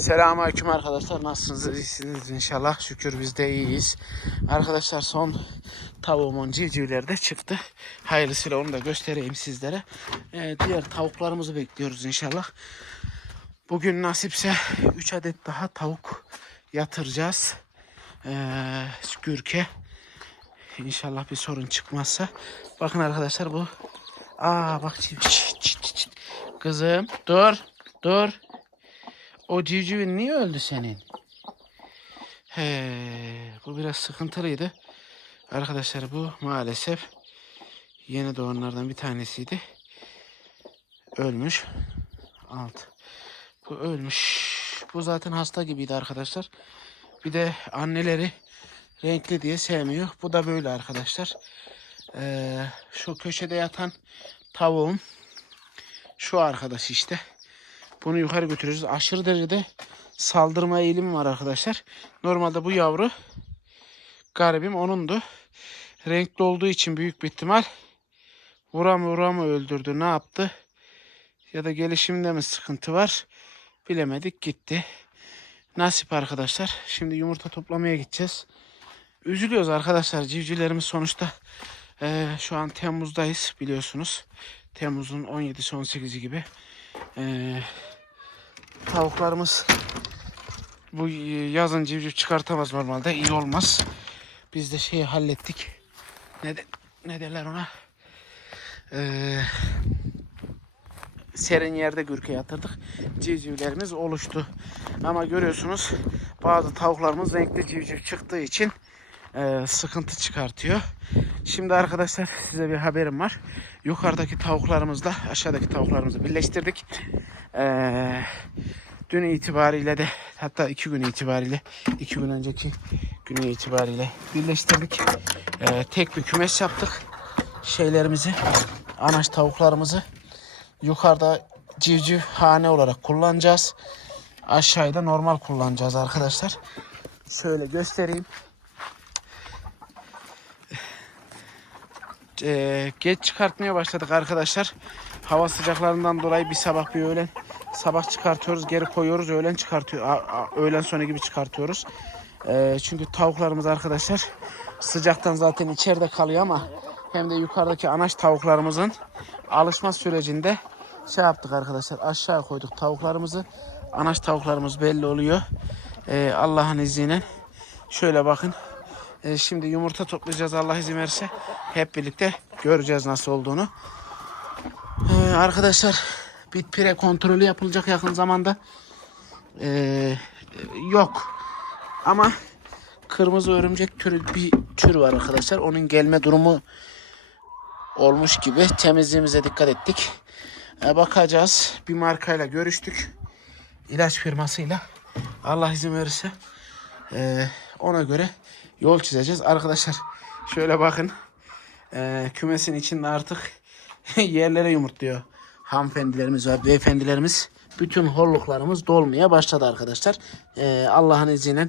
Selamünaleyküm arkadaşlar. Nasılsınız? İyisiniz inşallah. Şükür biz de iyiyiz. Arkadaşlar son tavuğumun civcivleri de çıktı. Hayırlısıyla onu da göstereyim sizlere. Ee, diğer tavuklarımızı bekliyoruz inşallah. Bugün nasipse 3 adet daha tavuk yatıracağız. Ee, Gürke. İnşallah bir sorun çıkmazsa. Bakın arkadaşlar bu. Aa bak çiv. Kızım dur. Dur. O civcivin niye öldü senin? He, bu biraz sıkıntılıydı. Arkadaşlar bu maalesef yeni doğanlardan bir tanesiydi. Ölmüş. Alt. Bu ölmüş. Bu zaten hasta gibiydi arkadaşlar. Bir de anneleri renkli diye sevmiyor. Bu da böyle arkadaşlar. Ee, şu köşede yatan tavuğum şu arkadaş işte. Bunu yukarı götürüyoruz. Aşırı derecede saldırma eğilimi var arkadaşlar. Normalde bu yavru garibim onundu. Renkli olduğu için büyük bir ihtimal vura mı vura mı öldürdü. Ne yaptı? Ya da gelişimde mi sıkıntı var? Bilemedik gitti. Nasip arkadaşlar. Şimdi yumurta toplamaya gideceğiz. Üzülüyoruz arkadaşlar. Civcivlerimiz sonuçta eee, şu an Temmuz'dayız biliyorsunuz. Temmuz'un 17'si 18'i gibi. Eee, tavuklarımız bu yazın civciv çıkartamaz normalde. iyi olmaz. Biz de şeyi hallettik. Ne, de, ne derler ona? Eee, serin yerde gürke yatırdık. Civcivlerimiz oluştu. Ama görüyorsunuz bazı tavuklarımız renkli civciv çıktığı için eee, sıkıntı çıkartıyor. Şimdi arkadaşlar size bir haberim var. Yukarıdaki tavuklarımızla aşağıdaki tavuklarımızı birleştirdik. Eee dün itibariyle de hatta iki gün itibariyle iki gün önceki günü itibariyle birleştirdik. Eee, tek bir kümes yaptık. Şeylerimizi anaç tavuklarımızı yukarıda civciv hane olarak kullanacağız. Aşağıda normal kullanacağız arkadaşlar. Şöyle göstereyim. Eee, geç çıkartmaya başladık arkadaşlar. Hava sıcaklarından dolayı bir sabah bir öğlen sabah çıkartıyoruz, geri koyuyoruz, öğlen çıkartıyor, a- a- öğlen sonra gibi çıkartıyoruz. Eee, çünkü tavuklarımız arkadaşlar sıcaktan zaten içeride kalıyor ama hem de yukarıdaki anaç tavuklarımızın alışma sürecinde şey yaptık arkadaşlar aşağı koyduk tavuklarımızı. Anaç tavuklarımız belli oluyor. Eee, Allah'ın izniyle. Şöyle bakın. Eee, şimdi yumurta toplayacağız Allah izin verirse. Hep birlikte göreceğiz nasıl olduğunu. Ee, arkadaşlar bit pire kontrolü yapılacak yakın zamanda. Ee, yok. Ama kırmızı örümcek türü bir tür var arkadaşlar. Onun gelme durumu olmuş gibi. Temizliğimize dikkat ettik. Ee, bakacağız. Bir markayla görüştük. İlaç firmasıyla. Allah izin verirse. ee, ona göre yol çizeceğiz. Arkadaşlar şöyle bakın. Ee, kümesin içinde artık yerlere yumurtluyor hanımefendilerimiz ve beyefendilerimiz. Bütün holluklarımız dolmaya başladı arkadaşlar. Ee, Allah'ın izniyle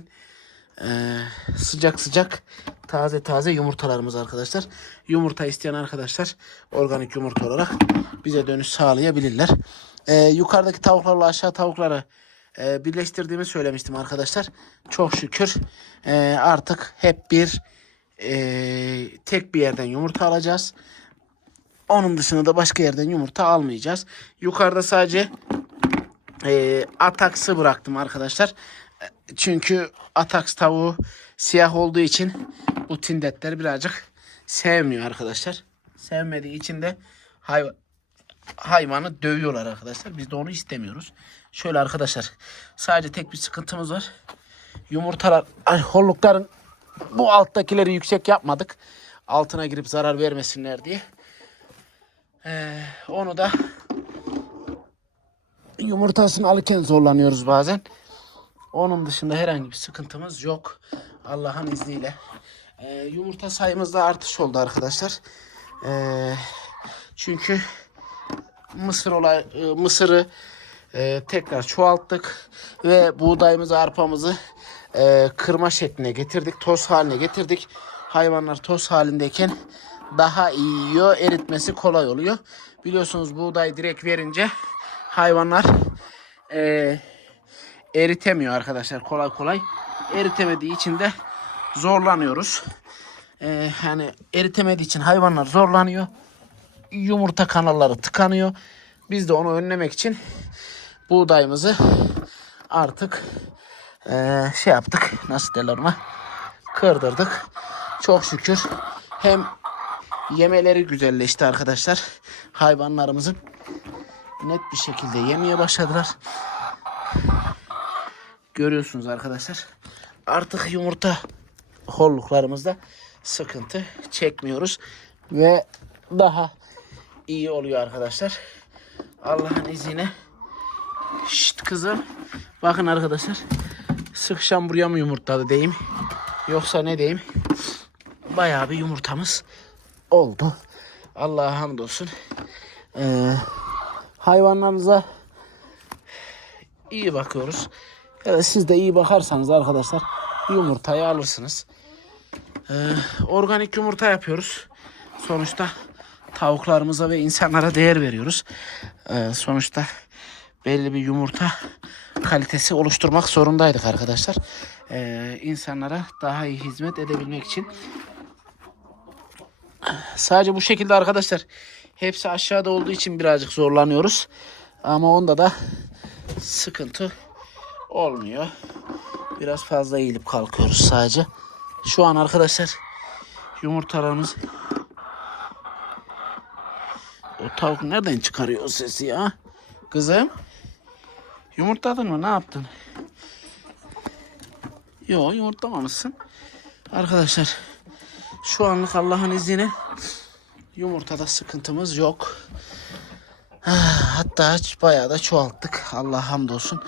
ee, sıcak sıcak taze taze yumurtalarımız arkadaşlar. Yumurta isteyen arkadaşlar organik yumurta olarak bize dönüş sağlayabilirler. Ee, yukarıdaki tavuklarla aşağı tavukları e, birleştirdiğimi söylemiştim arkadaşlar. Çok şükür e, artık hep bir e, tek bir yerden yumurta alacağız. Onun dışında da başka yerden yumurta almayacağız. Yukarıda sadece ataksı bıraktım arkadaşlar. Çünkü ataks tavuğu siyah olduğu için bu tindetler birazcık sevmiyor arkadaşlar. Sevmediği için de hayvan hayvanı dövüyorlar arkadaşlar. Biz de onu istemiyoruz. Şöyle arkadaşlar sadece tek bir sıkıntımız var. Yumurtalar ay, hollukların bu alttakileri yüksek yapmadık. Altına girip zarar vermesinler diye. Ee, onu da yumurtasını alırken zorlanıyoruz bazen. Onun dışında herhangi bir sıkıntımız yok. Allah'ın izniyle. Ee, yumurta sayımızda artış oldu arkadaşlar. Ee, çünkü mısır olay e, mısırı e, tekrar çoğalttık ve buğdayımızı, arpamızı e, kırma şekline getirdik, toz haline getirdik. Hayvanlar toz halindeyken daha iyi yiyor, eritmesi kolay oluyor. Biliyorsunuz buğday direkt verince hayvanlar e, eritemiyor arkadaşlar kolay kolay. Eritemediği için de zorlanıyoruz. Ee, yani eritemediği için hayvanlar zorlanıyor. Yumurta kanalları tıkanıyor. Biz de onu önlemek için buğdayımızı artık eee, şey yaptık. Nasıl derler ona? Kırdırdık. Çok şükür hem yemeleri güzelleşti arkadaşlar. Hayvanlarımızın net bir şekilde yemeye başladılar. Görüyorsunuz arkadaşlar. Artık yumurta holluklarımızda sıkıntı çekmiyoruz. Ve daha iyi oluyor arkadaşlar. Allah'ın izniyle. Şşt kızım. Bakın arkadaşlar. Sıkışan buraya mı yumurtladı diyeyim. Yoksa ne diyeyim. Bayağı bir yumurtamız oldu. Allah'a hamdolsun. Ee, hayvanlarımıza iyi bakıyoruz. Da siz de iyi bakarsanız arkadaşlar yumurtayı alırsınız. Ee, organik yumurta yapıyoruz. Sonuçta tavuklarımıza ve insanlara değer veriyoruz. Ee, sonuçta belli bir yumurta kalitesi oluşturmak zorundaydık arkadaşlar. Ee, insanlara daha iyi hizmet edebilmek için. Sadece bu şekilde arkadaşlar. Hepsi aşağıda olduğu için birazcık zorlanıyoruz. Ama onda da sıkıntı olmuyor. Biraz fazla eğilip kalkıyoruz sadece. Şu an arkadaşlar yumurtalarımız o tavuk nereden çıkarıyor sesi ya? Kızım yumurtladın mı ne yaptın? Yok yumurtlamamışsın. Arkadaşlar şu anlık Allah'ın izniyle yumurtada sıkıntımız yok. Ah, Hatta bayağı da çoğalttık. Allah hamdolsun.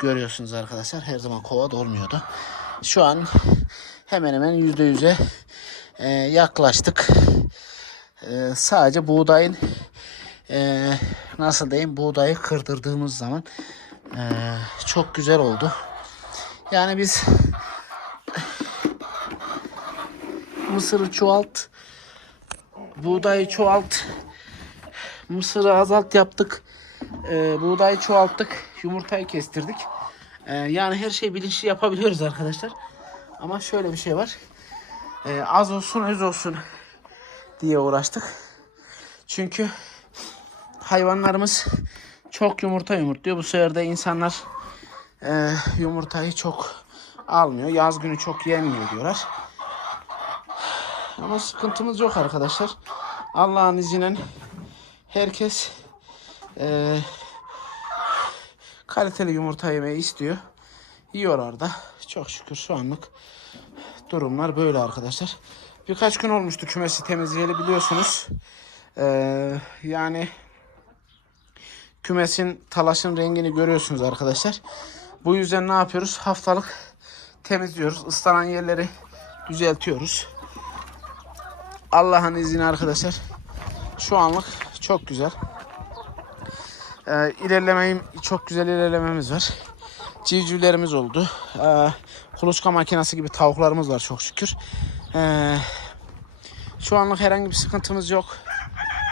Görüyorsunuz arkadaşlar her zaman kova dolmuyordu. Şu an hemen hemen yüzde yüze e, yaklaştık. E, sadece buğdayın e, nasıl diyeyim buğdayı kırdırdığımız zaman e, çok güzel oldu. Yani biz mısırı çoğalt, buğdayı çoğalt, mısırı azalt yaptık, e, buğdayı çoğalttık, yumurtayı kestirdik. E, yani her şeyi bilinçli yapabiliyoruz arkadaşlar. Ama şöyle bir şey var. E, az olsun öz olsun diye uğraştık. Çünkü hayvanlarımız çok yumurta yumurtluyor. Bu sefer de insanlar e, yumurtayı çok almıyor. Yaz günü çok yenmiyor diyorlar. Ama sıkıntımız yok arkadaşlar. Allah'ın izniyle herkes e, kaliteli yumurta yemeyi istiyor. Yiyorlar da. Çok şükür şu anlık durumlar böyle arkadaşlar. Birkaç gün olmuştu kümesi temizleyeli biliyorsunuz. Ee, yani kümesin talaşın rengini görüyorsunuz arkadaşlar. Bu yüzden ne yapıyoruz? Haftalık temizliyoruz. Islanan yerleri düzeltiyoruz. Allah'ın izniyle arkadaşlar. Şu anlık çok güzel. Ee, ilerlemeyi çok güzel ilerlememiz var. Civcivlerimiz oldu. Ee, kuluçka makinesi gibi tavuklarımız var çok şükür. Ee, şu anlık herhangi bir sıkıntımız yok.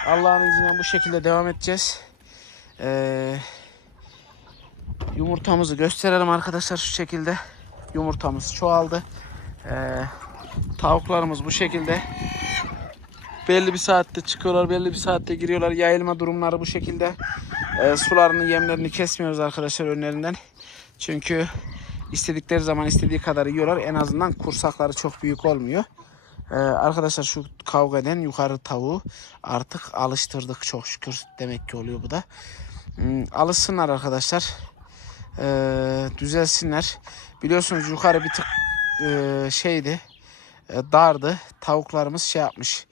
Allah'ın izniyle bu şekilde devam edeceğiz. Ee, yumurtamızı gösterelim arkadaşlar şu şekilde. Yumurtamız çoğaldı. Ee, tavuklarımız bu şekilde. Belli bir saatte çıkıyorlar, belli bir saatte giriyorlar. Yayılma durumları bu şekilde. Ee, sularını, yemlerini kesmiyoruz arkadaşlar önlerinden. Çünkü istedikleri zaman istediği kadar yiyorlar. En azından kursakları çok büyük olmuyor. Ee, arkadaşlar şu kavga eden yukarı tavuğu artık alıştırdık çok şükür. Demek ki oluyor bu da. Hmm, alışsınlar arkadaşlar. Ee, düzelsinler. Biliyorsunuz yukarı bir tık e, şeydi. e, dardı. Tavuklarımız şey yapmış.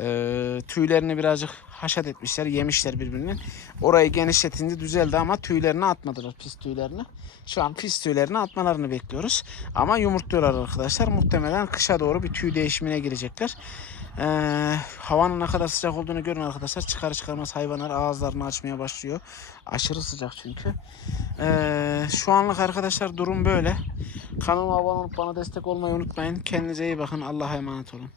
E, tüylerini birazcık haşat etmişler. Yemişler birbirini. Orayı genişletince düzeldi ama tüylerini atmadılar pis tüylerini. Şu an pis tüylerini atmalarını bekliyoruz. Ama yumurtluyorlar arkadaşlar. Muhtemelen kışa doğru bir tüy değişimine girecekler. Ee, havanın ne kadar sıcak olduğunu görün arkadaşlar. Çıkar çıkarmaz hayvanlar ağızlarını açmaya başlıyor. Aşırı sıcak çünkü. Ee, şu anlık arkadaşlar durum böyle. Kanalıma abone olup bana destek olmayı unutmayın. Kendinize iyi bakın. Allah'a emanet olun.